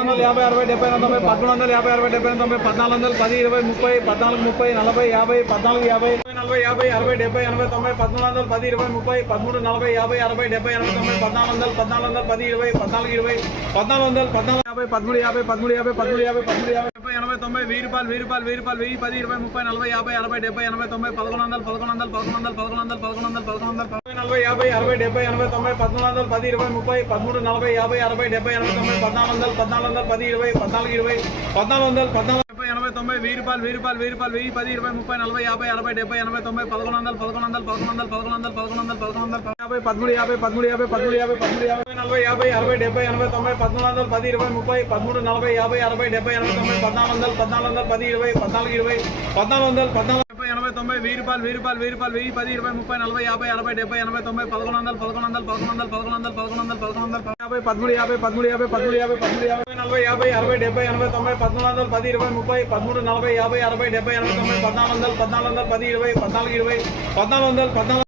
50 60 70 90 1150 60 70 90 1400 10 20 30 14 30 40 50 14 50 40 50 60 70 80 90 1400 10 20 30 13 40 50 60 70 80 90 1400 10 20 14 20 1400 14 50 13 50 13 50 13 50 13 50 80 90 1000 రూపాయలు 1000 రూపాయలు 1000 రూపాయలు 1000 10 20 30 40 50 60 70 80 90 1100 1100 1100 1100 1100 1100 40 50 60 70 80 90 1400 10 20 30 13 40 50 60 70 80 90 1400 1400 10 20 14 20 1400 14 80 90 1000 రూపాయలు 1000 రూపాయలు 1000 రూపాయలు 1000 10 20 30 40 50 60 70 80 90 1100 1100 1100 1100 1100 1100 50 13 50 13 50 13 50 13 50 40 50 60 70 80 90 1400 10 20 30 13 40 50 60 70 80 90 1400 1400 10 20 14 20 1400 14 80 90 1000 రూపాయలు 1000 రూపాయలు 1000 రూపాయలు 1000 10 20 30 40 50 60 70 80 90 1100 1100 1100 1100 1100 1100 50 13 50 13 50 13 50 13 50 40 50 60 70 80 90 1400 10 20 30 13 40 50 60 70 80 90 1400 1400 10 20 14 20 1400 14